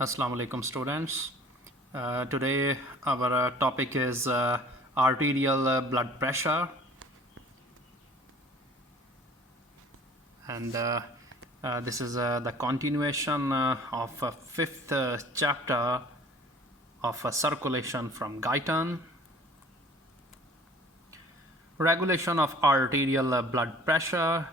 Assalamu alaikum students. Today our topic is arterial blood pressure, and this is the continuation of fifth chapter of circulation from Guyton. Regulation of arterial blood pressure.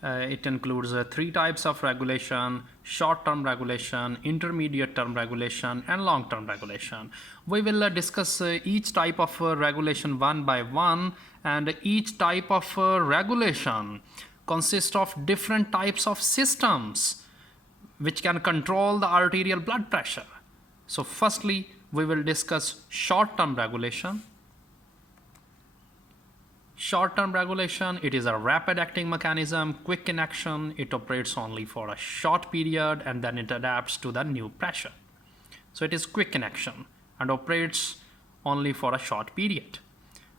It includes three types of regulation: short-term regulation, intermediate-term regulation, and long-term regulation. We will discuss each type of regulation one by one, and each type of regulation consists of different types of systems which can control the arterial blood pressure. So firstly, we will discuss short-term regulation. Short-term regulation, it is a rapid acting mechanism, quick in action. It operates only for a short period and then it adapts to the new pressure. So it is quick in action and operates only for a short period.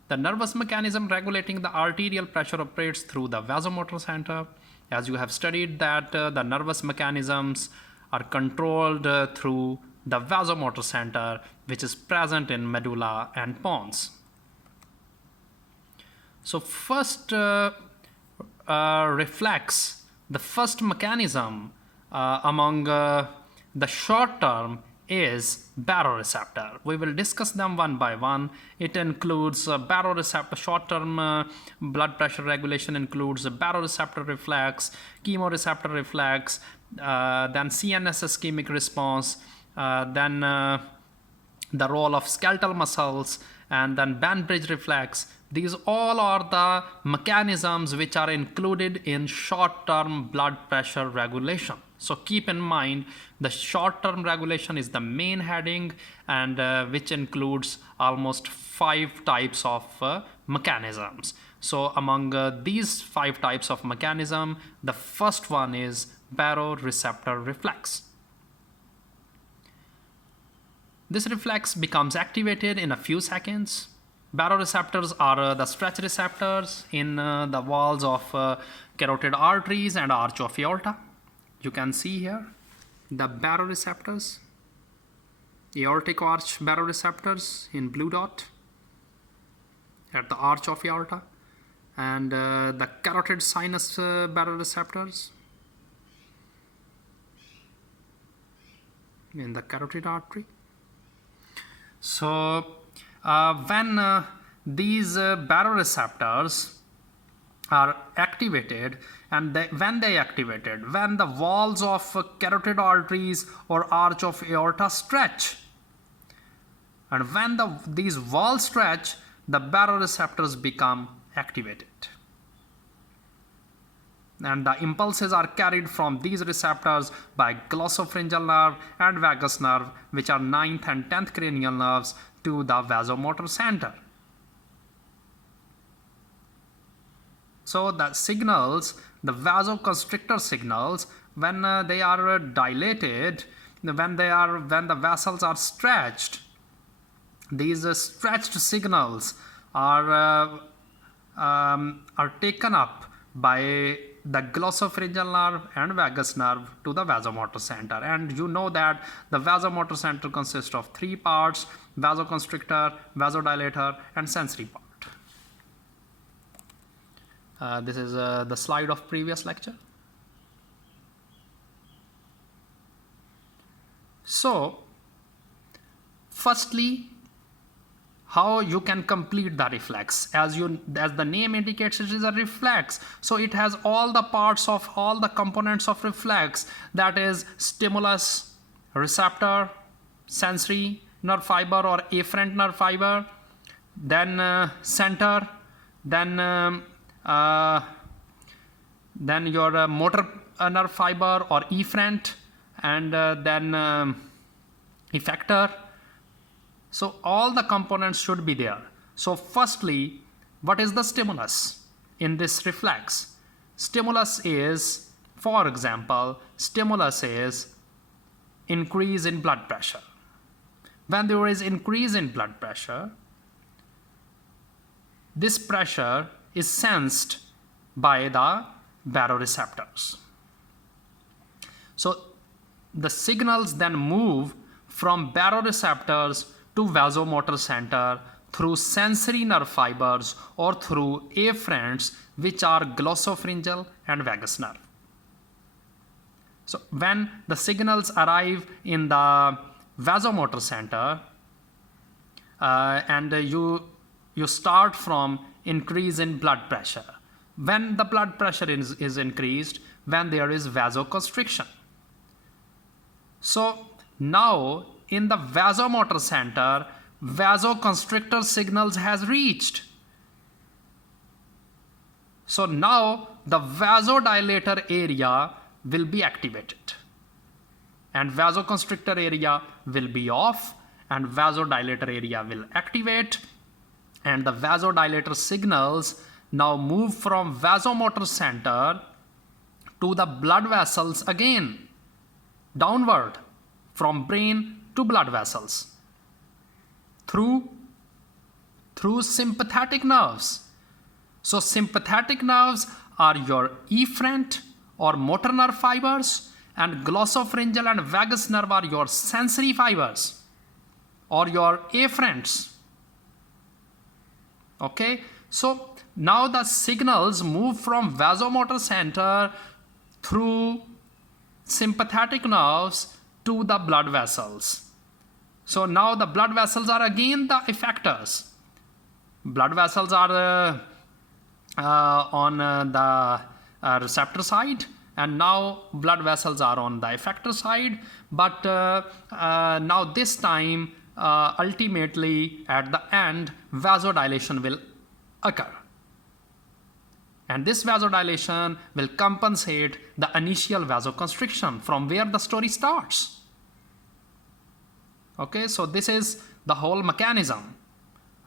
The nervous mechanism regulating the arterial pressure operates through the vasomotor center. As you have studied that the nervous mechanisms are controlled through the vasomotor center, which is present in medulla and pons. So first reflex, the first mechanism among the short term is baroreceptor. We will discuss them one by one. It includes baroreceptor. Short-term blood pressure regulation includes baroreceptor reflex, chemoreceptor reflex, then CNS ischemic response, then the role of skeletal muscles, and then band bridge reflex. These all are the mechanisms which are included in short-term blood pressure regulation. So keep in mind the short-term regulation is the main heading, and which includes almost 5 types of mechanisms. So among these 5 types of mechanism, the first one is baroreceptor reflex. This reflex becomes activated in a few seconds. Baroreceptors are the stretch receptors in the walls of carotid arteries and arch of aorta. You can see here the baroreceptors, aortic arch baroreceptors in blue dot at the arch of aorta, and the carotid sinus baroreceptors in the carotid artery. So when these baroreceptors are activated, and when the walls of carotid arteries or arch of aorta stretch, and when these walls stretch, the baroreceptors become activated. And the impulses are carried from these receptors by glossopharyngeal nerve and vagus nerve, which are 9th and 10th cranial nerves, to the vasomotor center. So the signals, the vasoconstrictor signals, when they are dilated, when the vessels are stretched, these stretched signals are taken up by the glossopharyngeal nerve and vagus nerve to the vasomotor center. And you know that the vasomotor center consists of 3 parts: vasoconstrictor, vasodilator, and sensory part. This is the slide of previous lecture. So firstly, how you can complete the reflex. As the name indicates, it is a reflex. So it has all the parts of all the components of reflex, that is stimulus, receptor, sensory nerve fiber or afferent nerve fiber, then center, then your motor nerve fiber or efferent, and then effector. So all the components should be there. So firstly, what is the stimulus in this reflex? Stimulus is, for example, stimulus is increase in blood pressure. When there is increase in blood pressure, this pressure is sensed by the baroreceptors. So the signals then move from baroreceptors to vasomotor center through sensory nerve fibers or through afferents, which are glossopharyngeal and vagus nerve. So when the signals arrive in the vasomotor center, and you start from increase in blood pressure. When the blood pressure is increased, when there is vasoconstriction. So now in the vasomotor center, vasoconstrictor signals has reached. So now the vasodilator area will be activated and vasoconstrictor area will be off and vasodilator area will activate, and the vasodilator signals now move from vasomotor center to the blood vessels again, downward from brain to blood vessels through sympathetic nerves. So sympathetic nerves are your efferent or motor nerve fibers, and glossopharyngeal and vagus nerve are your sensory fibers or your afferents. Okay, so now the signals move from vasomotor center through sympathetic nerves to the blood vessels. So now the blood vessels are again the effectors. Blood vessels are on the receptor side, and now blood vessels are on the effector side, but now this time ultimately at the end vasodilation will occur, and this vasodilation will compensate the initial vasoconstriction from where the story starts. Okay, so this is the whole mechanism.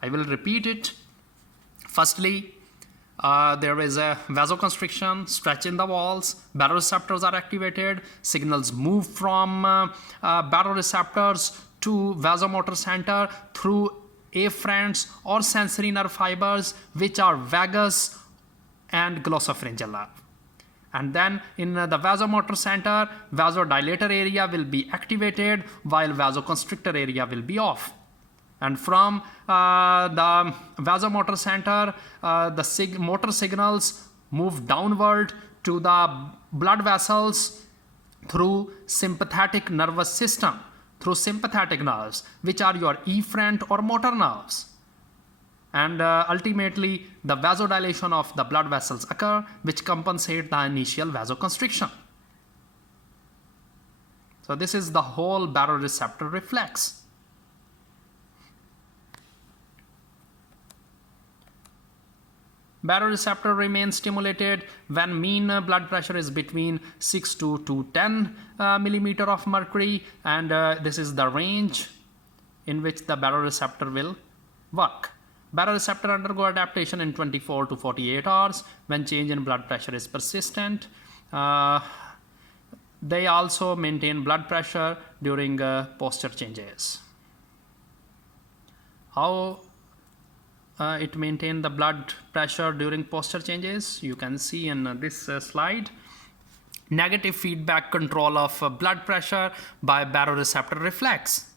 I will repeat it. Firstly, there is a vasoconstriction, stretch in the walls, baroreceptors are activated, signals move from baroreceptors to vasomotor center through afferents or sensory nerve fibers, which are vagus and glossopharyngeal nerve. And then in the vasomotor center, vasodilator area will be activated while vasoconstrictor area will be off. And from the vasomotor center, the motor signals move downward to the blood vessels through sympathetic nervous system, through sympathetic nerves, which are your efferent or motor nerves. And ultimately, the vasodilation of the blood vessels occur, which compensate the initial vasoconstriction. So this is the whole baroreceptor reflex. Baroreceptor remains stimulated when mean blood pressure is between 6 to 210 millimeter of mercury, and this is the range in which the baroreceptor will work. Baroreceptor undergo adaptation in 24 to 48 hours when change in blood pressure is persistent. They also maintain blood pressure during posture changes. How it maintain the blood pressure during posture changes? You can see in this slide. Negative feedback control of blood pressure by baroreceptor reflex.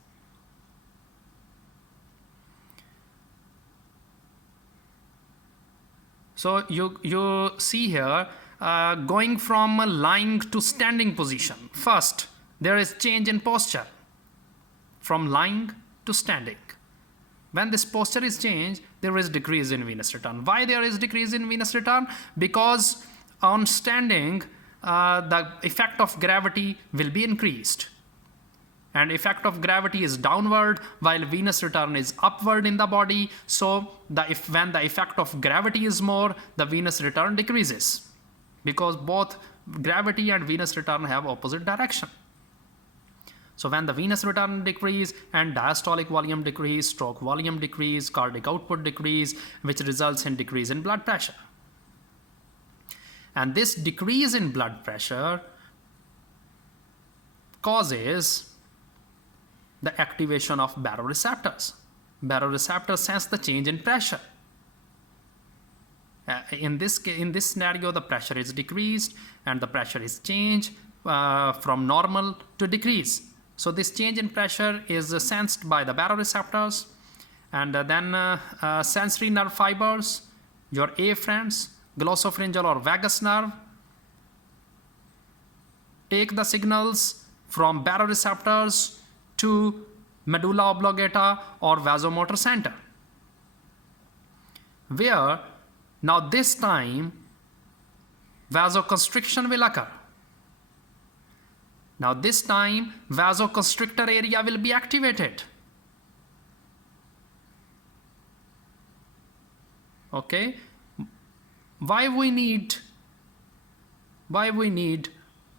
So you see here going from a lying to standing position. First, there is change in posture from lying to standing. When this posture is changed, there is decrease in venous return. Why there is decrease in venous return? Because on standing, the effect of gravity will be increased. And effect of gravity is downward while venous return is upward in the body. So when the effect of gravity is more, the venous return decreases, because both gravity and venous return have opposite direction. So when the venous return decrease and diastolic volume decrease, stroke volume decrease, cardiac output decrease, which results in decrease in blood pressure. And this decrease in blood pressure causes the activation of baroreceptors. Baroreceptors sense the change in pressure. In this scenario, the pressure is decreased and the pressure is changed from normal to decrease. So this change in pressure is sensed by the baroreceptors, and then sensory nerve fibers, your afferents, glossopharyngeal or vagus nerve, take the signals from baroreceptors to medulla oblongata or vasomotor center, where now this time vasoconstriction will occur. Now this time vasoconstrictor area will be activated. Okay, why we need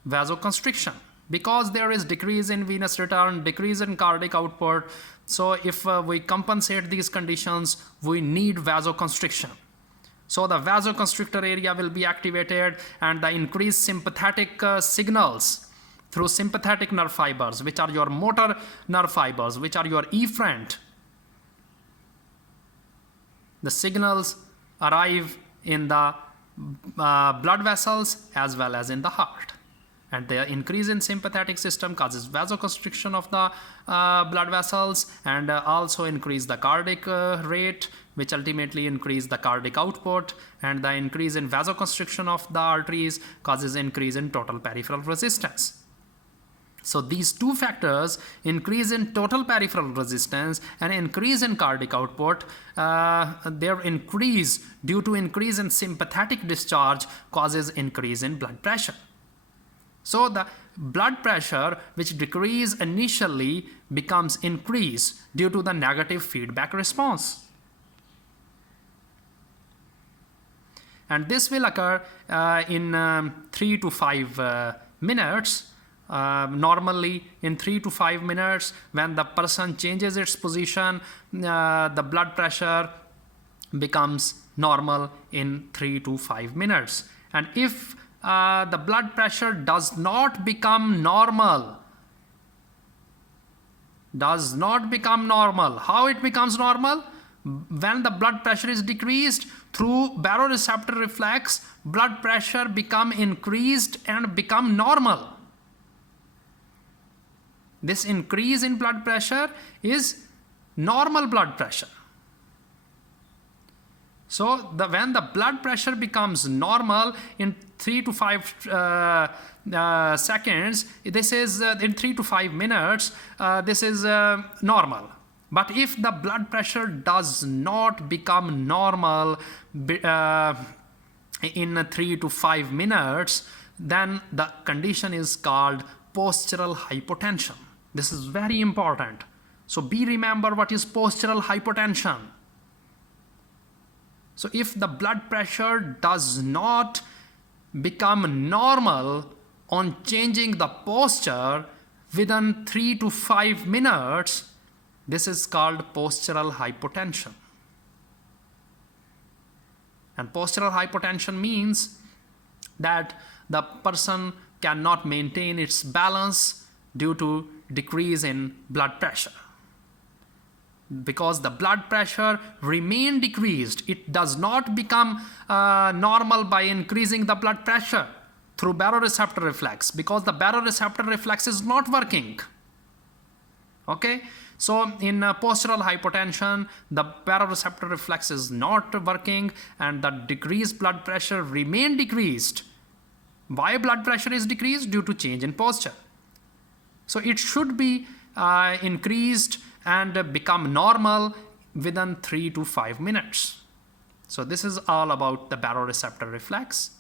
vasoconstriction? Because there is decrease in venous return, decrease in cardiac output. So if we compensate these conditions, we need vasoconstriction. So the vasoconstrictor area will be activated, and the increased sympathetic signals through sympathetic nerve fibers, which are your motor nerve fibers, which are your efferent. The signals arrive in the blood vessels as well as in the heart. And the increase in sympathetic system causes vasoconstriction of the blood vessels, and also increase the cardiac rate, which ultimately increase the cardiac output, and the increase in vasoconstriction of the arteries causes increase in total peripheral resistance. So these two factors, increase in total peripheral resistance and increase in cardiac output, their increase due to increase in sympathetic discharge causes increase in blood pressure. So the blood pressure, which decrease initially, becomes increase due to the negative feedback response. And this will occur in 3 to 5 minutes. Normally in 3 to 5 minutes, when the person changes its position, the blood pressure becomes normal in 3 to 5 minutes. And if the blood pressure does not become normal, how it becomes normal? When the blood pressure is decreased through baroreceptor reflex, blood pressure become increased and become normal. This increase in blood pressure is normal blood pressure. So when the blood pressure becomes normal in 3 to 5 seconds, this is in 3 to 5 minutes, this is normal. But if the blood pressure does not become normal in 3 to 5 minutes, then the condition is called postural hypotension. This is very important. So remember what is postural hypotension. So if the blood pressure does not become normal on changing the posture within 3 to 5 minutes, this is called postural hypotension. And postural hypotension means that the person cannot maintain its balance due to decrease in blood pressure. Because the blood pressure remain decreased, it does not become normal by increasing the blood pressure through baroreceptor reflex, because the baroreceptor reflex is not working. Okay, so in postural hypotension, the baroreceptor reflex is not working, and the decreased blood pressure remain decreased. Why blood pressure is decreased? Due to change in posture. So it should be increased and become normal within 3 to 5 minutes. So this is all about the baroreceptor reflex.